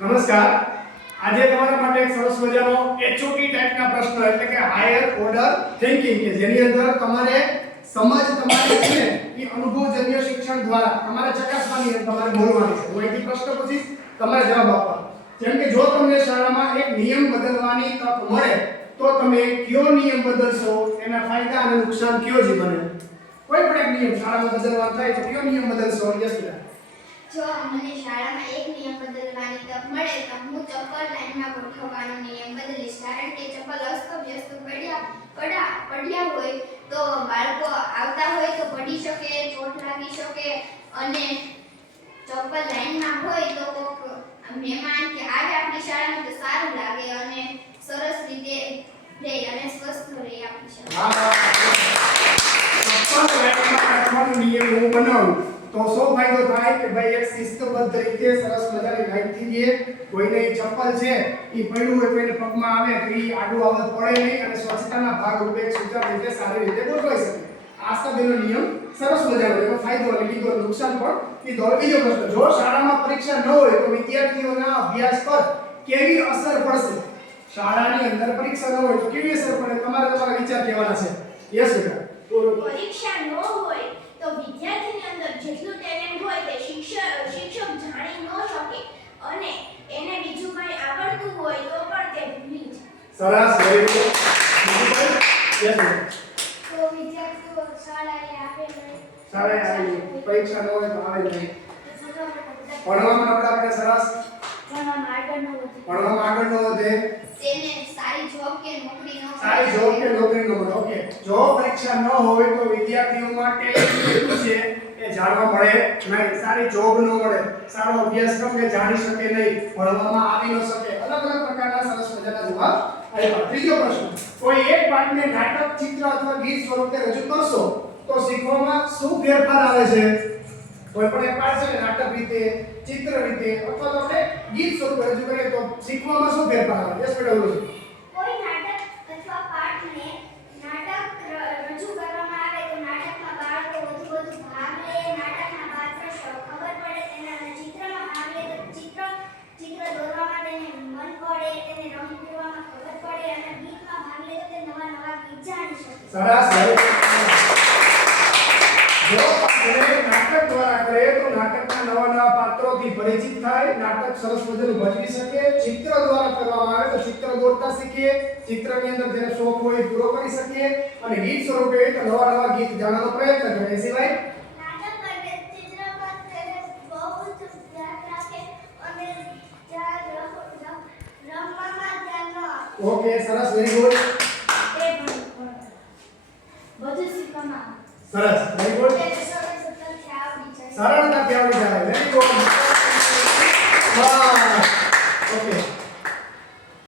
નમસ્કાર. આજે તમારા માટે એક સરસ મજાનો HOT ટાઈપના પ્રશ્ન એટલે કે હાયર ઓર્ડર થિંકિંગ કે જેની અંદર તમારે સમજ તમારી છે એ અનુભવજન્ય શિક્ષણ દ્વારા તમારે ચકાસવાની તમારે બોલવાની છે. હું અહીંથી પ્રશ્ન પૂછીશ, તમારે જવાબ આપવાનો. જેમ કે જો તમને શાળામાં એક નિયમ બદલવાની તક મળે તો તમે કયો નિયમ બદલશો, એના ફાયદા અને નુકસાન કયો જ બને? કોઈ પણ એક નિયમ શાળામાં બદલવાનો થાય તો કયો નિયમ બદલશો? યસ બેટા. જો મને શાળામાં એક નિયમ બદલવાની તક મળે તો હું ચપ્પલ લાઈનમાં ગોઠવવાનો નિયમ બદલીશ. કારણ કે ચપ્પલ અસ્તવ્યસ્ત પડ્યા હોય તો બાળકો આવતા હોય તો પડી શકે, ચોટ લાગી શકે અને ચપ્પલ લાઈનમાં હોય તો કોક મહેમાન કે આવે આપણી શાળામાં તો સારું લાગે અને સરસ રીતે રહે અને સ્વસ્થ રહે આપણી શાળા. ચપ્પલ લાઈનમાં રાખવાનો નિયમ હું બનાવું તો શું ફાયદો થાય કે ભાઈ એક શિસ્તબદ્ધ રીતે સરસ મજાની લાઈનથી જે કોઈને ચપ્પલ છે એ પડ્યું હોય કોઈને પગમાં આવે તો એ આડું આવત પડે નહીં અને સ્વચ્છતાના ભાગ રૂપે સુચારુ રીતે સારી રીતે ગોઠવાઈ શકે. આ સભ્યનો નિયમ સરસ મજાનો એનો ફાયદો અને બીજો નુકસાન પણ કીધો. બીજો પ્રશ્ન, જો શાળામાં પરીક્ષા ન હોય તો વિદ્યાર્થીઓના અભ્યાસ પર કેવી અસર પડશે? શાળાની અંદર પરીક્ષા ન હોય તો કેવી અસર પડે? તમારા વિચાર કહેવાના છે. યસ બેટા. પરીક્ષા ન હોય તો વિદ્યાર્થીની અંદર જેટલું ટેલેન્ટ હોય તે શિક્ષક જાણી ન શકે અને એને બીજું કંઈ આવડતું હોય તો પણ તે ભૂલી જાય. સરસ, વેરી ગુડ. યસ બેટા. તો વિદ્યાર્થીઓ શાળાએ આવે નહીં, શાળાએ આવે પરીક્ષા ન હોય તો આવે નહીં. ભણવામાં આપણે સરસ ભણવામાં આગળ ન વધે, તેને સારી જોબ કે નોકરી ન મળે. ઓકે, જો પરીક્ષા ન હોય તો વિદ્યાર્થીઓમાં ટેલેન્ટ કેટલું છે એ જાણવા મળે નહીં, સારી જોબ ન મળે, સારો અભ્યાસક્રમ એ જાણી શકે નહીં, ભણવામાં આવી ન શકે. અલગ અલગ પ્રકારના સરસ મજાના જવાબ આપ્યા. ત્રીજો પ્રશ્ન, કોઈ એક પાઠને નાટક, ચિત્ર અથવા ગીત સ્વરૂપે રજૂ કરશો તો શીખવામાં શું ફેરફાર આવે છે? કોઈ પણ એક પાઠ છે નાટક રીતે, ચિત્ર રીતે અથવા તો આપણે ગીત સ્વરૂપે રજૂ કરીએ તો શીખવામાં શું ફેરફાર આવે? યસ બેટા, બોલો. કોઈ નાટક અથવા પાઠને નાટક રજૂ કરવામાં આવે તો નાટકમાં બાળકો વધુ ભાગ લે, નાટકના પાત્ર ખબર પડે, તેના ચિત્રમાં ભાગ લે તો ચિત્ર દોરવામાં તેને મન પડે, તેને રંગ પૂરવામાં ખબર પડે અને ગીતમાં ભાગ લે તો તે નવા ગીત જાણી શકે. સરસ. જો નાટક દ્વારા કરે તો નાટકના નવા પાત્રોથી પરિચિત થાય, નાટક સરસ મજાનું ભજવી શકે. ચિત્ર દ્વારા કરવામાં આવે તો ચિત્ર દોરતા શીખીએ, ચિત્રની અંદર જેને શોખ હોય એ પૂરો કરી શકીએ અને ગીત સ્વરૂપે તો નવા ગીત જાણવાનો પ્રયત્ન કરીએ. સિવાય નાટક માટે ચિત્ર પર તેને બહુ જ ધ્યાન રાખે અને રમવામાં ધ્યાન ન આપે. ઓકે, સરસ, વેરી ગુડ. બધું શીખવામાં સરસ, વેરી ગુડ. સરળતાથી આવડી જાય. Very good. વાહ.